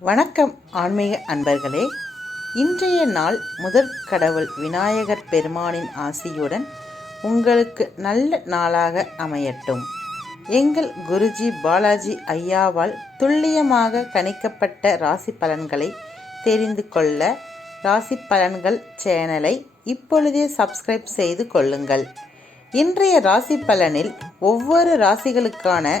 வணக்கம் ஆன்மீக அன்பர்களே. இன்றைய நாள் முதற் கடவுள் விநாயகர் பெருமானின் ஆசியுடன் உங்களுக்கு நல்ல நாளாக அமையட்டும். எங்கள் குருஜி பாலாஜி ஐயாவால் துல்லியமாக கணிக்கப்பட்ட ராசி பலன்களை தெரிந்து கொள்ள ராசி பலன்கள் சேனலை இப்பொழுதே சப்ஸ்கிரைப் செய்து கொள்ளுங்கள். இன்றைய ராசி பலனில் ஒவ்வொரு ராசிகளுக்கான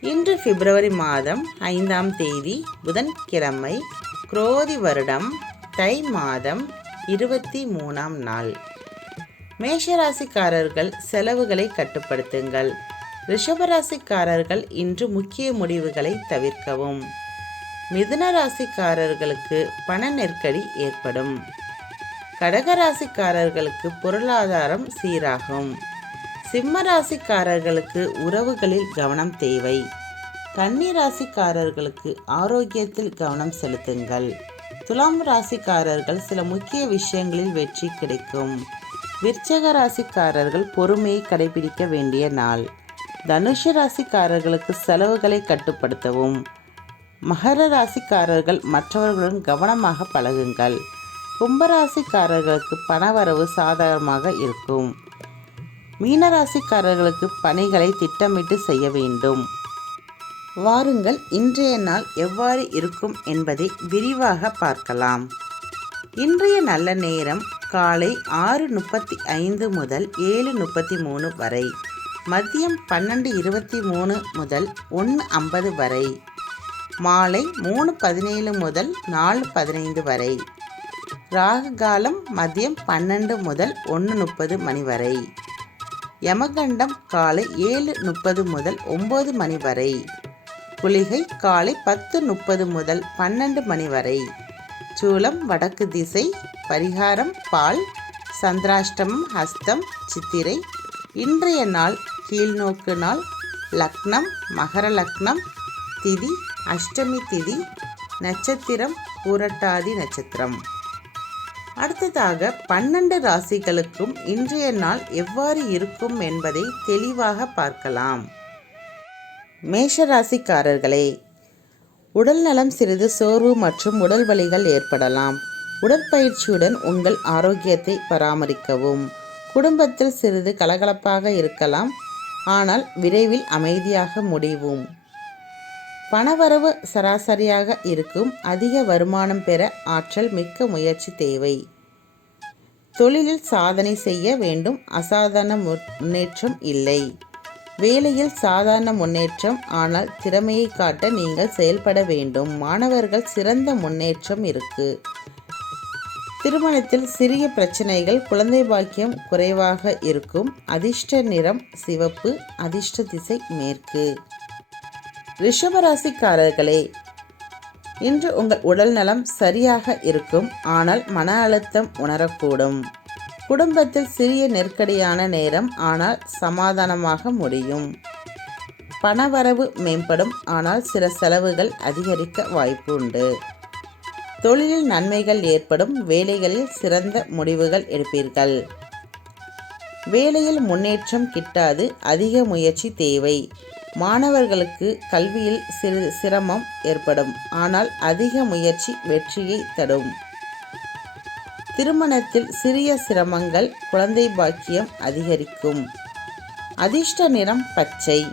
இன்று பிப்ரவரி மாதம் ஐந்தாம் தேதி புதன்கிழமை குரோதி வருடம் தை மாதம் இருபத்தி மூணாம் நாள். மேஷராசிக்காரர்கள் செலவுகளை கட்டுப்படுத்துங்கள். ரிஷபராசிக்காரர்கள் இன்று முக்கிய முடிவுகளை தவிர்க்கவும். மிதுன ராசிக்காரர்களுக்கு பண நெருக்கடி ஏற்படும். கடகராசிக்காரர்களுக்கு பொருளாதாரம் சீராகும். சிம்ம ராசிக்காரர்களுக்கு உறவுகளில் கவனம் தேவை. கன்னிராசிக்காரர்களுக்கு ஆரோக்கியத்தில் கவனம் செலுத்துங்கள். துலாம் ராசிக்காரர்கள் சில முக்கிய விஷயங்களில் வெற்றி கிடைக்கும். விருச்சக ராசிக்காரர்கள் பொறுமையை கடைபிடிக்க வேண்டிய நாள். தனுஷ ராசிக்காரர்களுக்கு செலவுகளை கட்டுப்படுத்தவும். மகர ராசிக்காரர்கள் மற்றவர்களுடன் கவனமாக பழகுங்கள். கும்பராசிக்காரர்களுக்கு பணவரவு சாதகமாக இருக்கும். மீனராசிக்காரர்களுக்கு பணிகளை திட்டமிட்டு செய்ய வேண்டும். வாருங்கள் இன்றைய நாள் எவ்வாறு இருக்கும் என்பதை விரிவாக பார்க்கலாம். இன்றைய நல்ல நேரம் காலை ஆறு முப்பத்தி ஐந்து முதல் ஏழு முப்பத்தி மூணு வரை. மதியம் பன்னெண்டு இருபத்தி மூணு முதல் ஒன்று ஐம்பது வரை. மாலை மூணு பதினேழு முதல் நாலு பதினைந்து வரை. ராகு காலம் மதியம் பன்னெண்டு முதல் ஒன்று முப்பது மணி வரை. யமகண்டம் காலை ஏழு முப்பது முதல் ஒம்பது மணி வரை. குளிகை காலை பத்து முப்பது முதல் பன்னெண்டு மணி வரை. சூலம் வடக்கு திசை பரிகாரம் பால் சந்திராஷ்டமம் ஹஸ்தம் சித்திரை இன்றைய நாள் கீழ்நோக்கு நாள் லக்னம் மகர லக்னம் திதி அஷ்டமி திதி நட்சத்திரம் பூரட்டாதி நட்சத்திரம். அடுத்ததாக பன்னெண்டு ராசிகளுக்கும் இன்றைய நாள் எவ்வாறு இருக்கும் என்பதை தெளிவாக பார்க்கலாம். மேஷ ராசிக்காரர்களே உடல் நலம் சிறிது சோர்வு மற்றும் உடல் வலிகள் ஏற்படலாம். உடற்பயிற்சியுடன் உங்கள் ஆரோக்கியத்தை பராமரிக்கவும். குடும்பத்தில் சிறிது கலகலப்பாக இருக்கலாம். ஆனால் விரைவில் அமைதியாக முடிவும். பணவரவு சராசரியாக இருக்கும் அதிக வருமானம் பெற ஆற்றல் மிக்க முயற்சி தேவை. தொழிலில் சாதனை செய்ய வேண்டும். அசாதாரண முன்னேற்றம் இல்லை. வேலையில் சாதாரண முன்னேற்றம் ஆனால் திறமையை காட்ட நீங்கள் செயல்பட வேண்டும். மாணவர்கள் சிறந்த முன்னேற்றம் இருக்கு. திருமணத்தில் சிறிய பிரச்சனைகள் குழந்தை பாக்கியம் குறைவாக இருக்கும். அதிர்ஷ்ட நிறம் சிவப்பு அதிர்ஷ்ட திசை மேற்கு. ரிஷபராசிக்காரர்களே இன்று உங்கள் உடல் நலம் சரியாக இருக்கும் ஆனால் மன அழுத்தம் உணரக்கூடும். குடும்பத்தில் சிறிய நெருக்கடியான நேரம் ஆனால் சமாதானமாக முடியும். பணவரவு மேம்படும் ஆனால் சில செலவுகள் அதிகரிக்க வாய்ப்பு உண்டு தொழிலில் நன்மைகள் ஏற்படும் வேலைகளில் சிறந்த முடிவுகள் எடுப்பீர்கள். வேலையில் முன்னேற்றம் கிட்டாது அதிக முயற்சி தேவை. மாணவர்களுக்கு கல்வியில் சிறு சிரமம் ஏற்படும். ஆனால் அதிக முயற்சி வெற்றியை தரும். திருமணத்தில் சிறிய சிரமங்கள் குழந்தை பாக்கியம் அதிகரிக்கும். அதிர்ஷ்ட நிறம் பச்சை.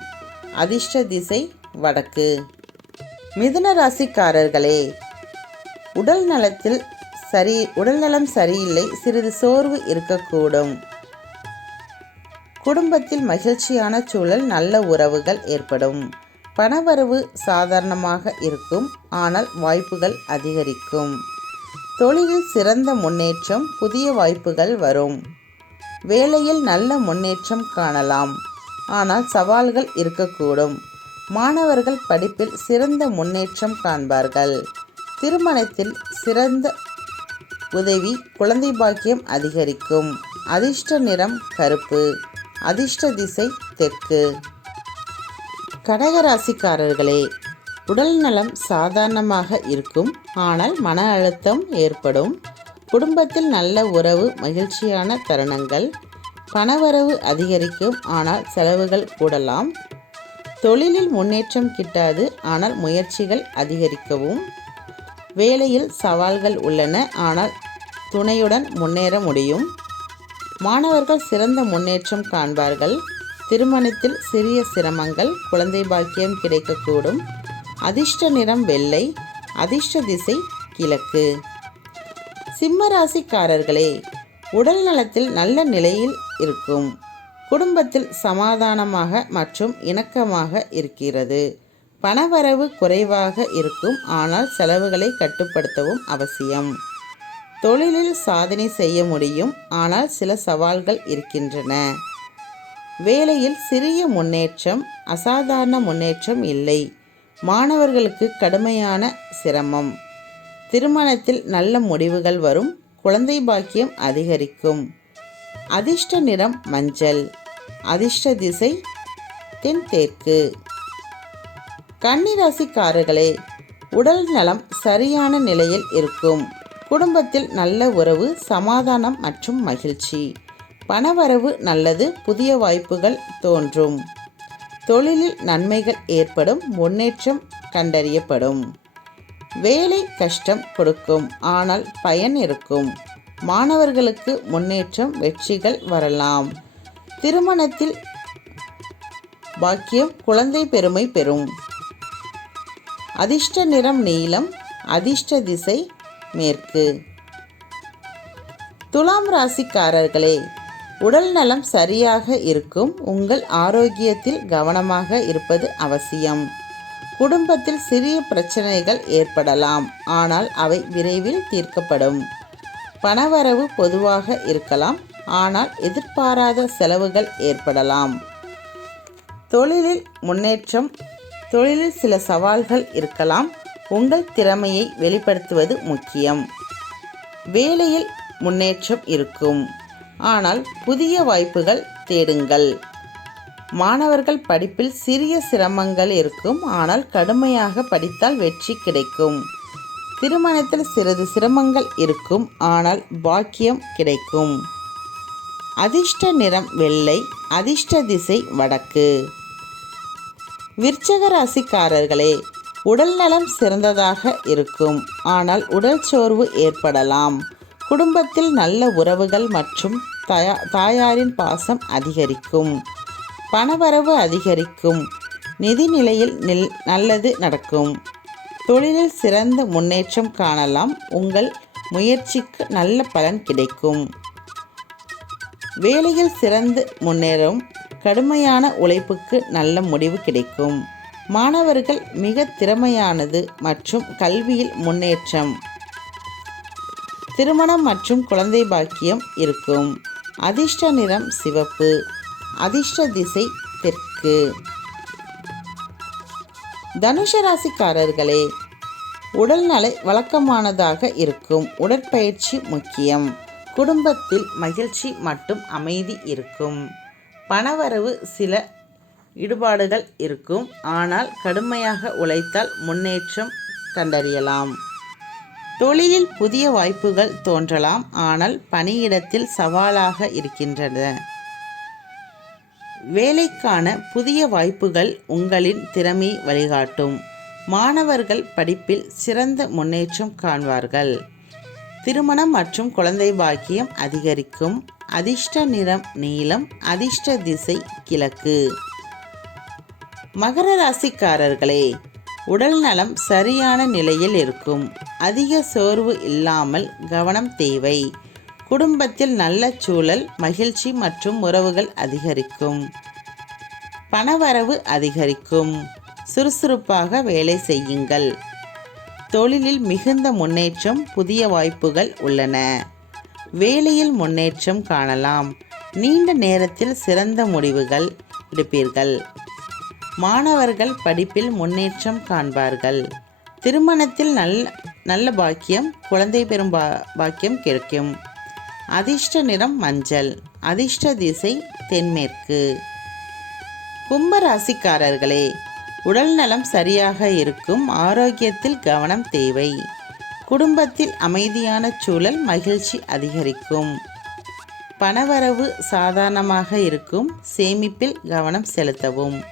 அதிர்ஷ்ட திசை வடக்கு. மிதுன ராசிக்காரர்களே உடல் நலத்தில் சரி உடல்நலம் சரியில்லை சிறிது சோர்வு இருக்கக்கூடும். குடும்பத்தில் மகிழ்ச்சியான சூழல் நல்ல உறவுகள் ஏற்படும். பணவரவு சாதாரணமாக இருக்கும் ஆனால் வாய்ப்புகள் அதிகரிக்கும். தொழிலில் சிறந்த முன்னேற்றம் புதிய வாய்ப்புகள் வரும். வேலையில் நல்ல முன்னேற்றம் காணலாம். ஆனால் சவால்கள் இருக்கக்கூடும். மாணவர்கள் படிப்பில் சிறந்த முன்னேற்றம் காண்பார்கள். திருமணத்தில் சிறந்த உதவி குழந்தை பாக்கியம் அதிகரிக்கும். அதிர்ஷ்ட நிறம் கருப்பு. அதிர்ஷ்ட திசை தெற்கு. கடகராசிக்காரர்களே உடல் நலம் சாதாரணமாக இருக்கும் ஆனால் மன அழுத்தம் ஏற்படும். குடும்பத்தில் நல்ல உறவு மகிழ்ச்சியான தருணங்கள். பணவரவு அதிகரிக்கும் ஆனால் செலவுகள் கூடலாம். தொழிலில் முன்னேற்றம் கிட்டாது ஆனால் முயற்சிகள் அதிகரிக்கவும். வேலையில் சவால்கள் உள்ளன ஆனால் துணையுடன் முன்னேற முடியும். மாணவர்கள் சிறந்த முன்னேற்றம் காண்பார்கள். திருமணத்தில் சிறிய சிரமங்கள் குழந்தை பாக்கியம் கிடைக்கக்கூடும். அதிர்ஷ்ட நிறம் வெள்ளை அதிர்ஷ்ட திசை கிழக்கு. சிம்மராசிக்காரர்களே உடல் நலத்தில் நல்ல நிலையில் இருக்கும். குடும்பத்தில் சமாதானமாக மற்றும் இணக்கமாக இருக்கிறது. பணவரவு குறைவாக இருக்கும் ஆனால் செலவுகளை கட்டுப்படுத்தவும் அவசியம். தொழிலில் சாதனை செய்ய முடியும். ஆனால் சில சவால்கள் இருக்கின்றன. வேலையில் சிறிய முன்னேற்றம் அசாதாரண முன்னேற்றம் இல்லை. மாணவர்களுக்கு கடுமையான சிரமம். திருமணத்தில் நல்ல முடிவுகள் வரும். குழந்தை பாக்கியம் அதிகரிக்கும். அதிர்ஷ்ட நிறம் மஞ்சள். அதிர்ஷ்ட திசை தென்தேற்கு. கன்னிராசிக்காரர்களே உடல் நலம் சரியான நிலையில் இருக்கும். குடும்பத்தில் நல்ல உறவு சமாதானம் மற்றும் மகிழ்ச்சி. பணவரவு நல்லது புதிய வாய்ப்புகள் தோன்றும். தொழிலில் நன்மைகள் ஏற்படும் முன்னேற்றம் கண்டறியப்படும். வேலை கஷ்டம் கொடுக்கும் ஆனால் பயன் இருக்கும். மாணவர்களுக்கு முன்னேற்றம் வெற்றிகள் வரலாம். திருமணத்தில் பாக்கியம் குழந்தை பெருமை பெறும். அதிர்ஷ்ட நிறம் நீளம் அதிர்ஷ்ட திசை மேற்கு. துலாம் ராசிக்காரர்களே உடல் நலம் சரியாக இருக்கும் உங்கள் ஆரோக்கியத்தில் கவனமாக இருப்பது அவசியம். குடும்பத்தில் சிறிய பிரச்சனைகள் ஏற்படலாம் ஆனால் அவை விரைவில் தீர்க்கப்படும். பணவரவு பொதுவாக இருக்கலாம் ஆனால் எதிர்பாராத செலவுகள் ஏற்படலாம். தொழிலில் முன்னேற்றம் தொழிலில் சில சவால்கள் இருக்கலாம் உங்கள் திறமையை வெளிப்படுத்துவது முக்கியம். வேலையில் முன்னேற்றம் இருக்கும். ஆனால் புதிய வாய்ப்புகள் தேடுங்கள். மாணவர்கள் படிப்பில் சிறிய சிரமங்கள் இருக்கும். ஆனால் கடுமையாக படித்தால் வெற்றி கிடைக்கும். திருமணத்தில் சிறிது சிரமங்கள் இருக்கும். ஆனால் பாக்கியம் கிடைக்கும். அதிர்ஷ்ட நிறம் வெள்ளை அதிர்ஷ்ட திசை வடக்கு. விருச்சக ராசிக்காரர்களே உடல் நலம் சிறந்ததாக இருக்கும். ஆனால் உடல் சோர்வு ஏற்படலாம். குடும்பத்தில் நல்ல உறவுகள் மற்றும் தயா தாயாரின் பாசம் அதிகரிக்கும். பணவரவு அதிகரிக்கும். நிதி நிலையில் நில் நல்லது நடக்கும். தொழிலில் சிறந்த முன்னேற்றம் காணலாம். உங்கள் முயற்சிக்கு நல்ல பலன் கிடைக்கும். வேலையில் சிறந்து முன்னேறும் கடுமையான உழைப்புக்கு நல்ல முடிவு கிடைக்கும். மாணவர்கள் மிக திறமையானது மற்றும் கல்வியில் முன்னேற்றம். திருமணம் மற்றும் குழந்தை பாக்கியம் இருக்கும். அதிர்ஷ்ட நிறம் சிவப்பு. அதிர்ஷ்ட திசை தெற்கு. தனுஷ ராசிக்காரர்களே உடல்நலை வழக்கமானதாக இருக்கும். உடற்பயிற்சி முக்கியம். குடும்பத்தில் மகிழ்ச்சி மற்றும் அமைதி இருக்கும். பணவரவு சில ஈடுபாடுகள் இருக்கும். ஆனால் கடுமையாக உழைத்தால் முன்னேற்றம் கண்டறியலாம். தொழிலில் புதிய வாய்ப்புகள் தோன்றலாம். ஆனால் பணியிடத்தில் சவாலாக இருக்கின்றன. வேலைக்கான புதிய வாய்ப்புகள் உங்களின் திறமை வழிகாட்டும். மாணவர்கள் படிப்பில் சிறந்த முன்னேற்றம் காண்பார்கள் திருமணம் மற்றும் குழந்தை பாக்கியம் அதிகரிக்கும். அதிர்ஷ்ட நிறம் நீளம் அதிர்ஷ்ட திசை கிழக்கு. மகர ராசிக்காரர்களே உடல் நலம் சரியான நிலையில் இருக்கும். அதிக சோர்வு இல்லாமல் கவனம் தேவை. குடும்பத்தில் நல்ல சூழல் மகிழ்ச்சி மற்றும் உறவுகள் அதிகரிக்கும். பணவரவு அதிகரிக்கும். சுறுசுறுப்பாக வேலை செய்யுங்கள். தொழிலில் மிகுந்த முன்னேற்றம் புதிய வாய்ப்புகள் உள்ளன. வேலையில் முன்னேற்றம் காணலாம். நீண்ட நேரத்தில் சிறந்த முடிவுகள் எடுப்பீர்கள். மாணவர்கள் படிப்பில் முன்னேற்றம் காண்பார்கள். திருமணத்தில் நல் நல்ல பாக்கியம் குழந்தை பெறும் பா பாக்கியம் கிடைக்கும். அதிர்ஷ்ட நிறம் மஞ்சள் அதிர்ஷ்ட திசை தென்மேற்கு. கும்ப ராசிக்காரர்களே உடல் நலம் சரியாக இருக்கும் ஆரோக்கியத்தில் கவனம் தேவை. குடும்பத்தில் அமைதியான சூழல் மகிழ்ச்சி அதிகரிக்கும். பணவரவு சாதாரணமாக இருக்கும் சேமிப்பில் கவனம் செலுத்தவும்.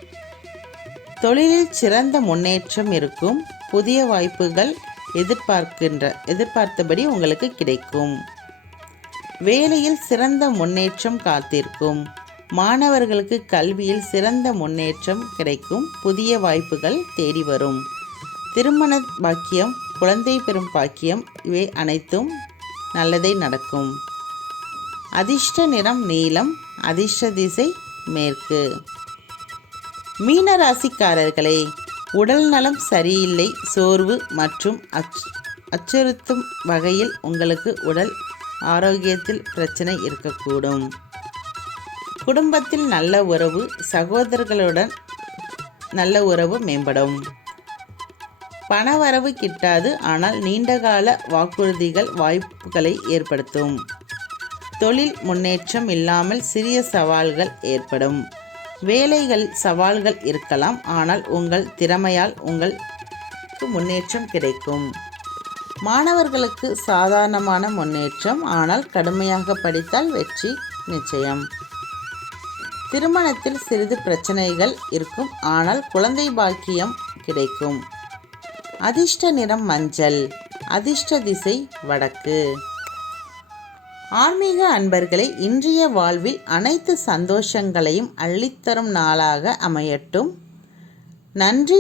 தொழிலில் சிறந்த முன்னேற்றம் இருக்கும். புதிய வாய்ப்புகள் எதிர்பார்க்கின்ற எதிர்பார்த்தபடி உங்களுக்கு கிடைக்கும். வேலையில் சிறந்த முன்னேற்றம் காத்திருக்கும். மாணவர்களுக்கு கல்வியில் சிறந்த முன்னேற்றம் கிடைக்கும். புதிய வாய்ப்புகள் தேடி வரும். திருமண பாக்கியம் குழந்தை பெறும் பாக்கியம் இவை அனைத்தும் நல்லதே நடக்கும். அதிர்ஷ்ட நிறம் நீலம் அதிர்ஷ்ட திசை மேற்கு. மீன ராசிக்காரர்களே உடல் நலம் சரியில்லை சோர்வு மற்றும் அச் அச்சுறுத்தும் வகையில் உங்களுக்கு உடல் ஆரோக்கியத்தில் பிரச்சனை இருக்கக்கூடும். குடும்பத்தில் நல்ல உறவு சகோதரர்களுடன் நல்ல உறவு மேம்படும். பணவரவு கிட்டாது ஆனால் நீண்டகால வாக்குறுதிகள் வாய்ப்புகளை ஏற்படுத்தும். தொழில் முன்னேற்றம் இல்லாமல் சிறிய சவால்கள் ஏற்படும். வேலைகள் சவால்கள் இருக்கலாம் ஆனால் உங்கள் திறமையால் உங்களுக்கு முன்னேற்றம் கிடைக்கும். மாணவர்களுக்கு சாதாரணமான முன்னேற்றம் ஆனால் கடுமையாக படித்தால் வெற்றி நிச்சயம். திருமணத்தில் சிறிது பிரச்சனைகள் இருக்கும் ஆனால் குழந்தை பாக்கியம் கிடைக்கும். அதிர்ஷ்ட நிறம் மஞ்சள் அதிர்ஷ்ட திசை வடக்கு. ஆன்மீக அன்பர்களை இன்றைய வாழ்வில் அனைத்து சந்தோஷங்களையும் அள்ளித்தரும் நாளாக அமையட்டும். நன்றி.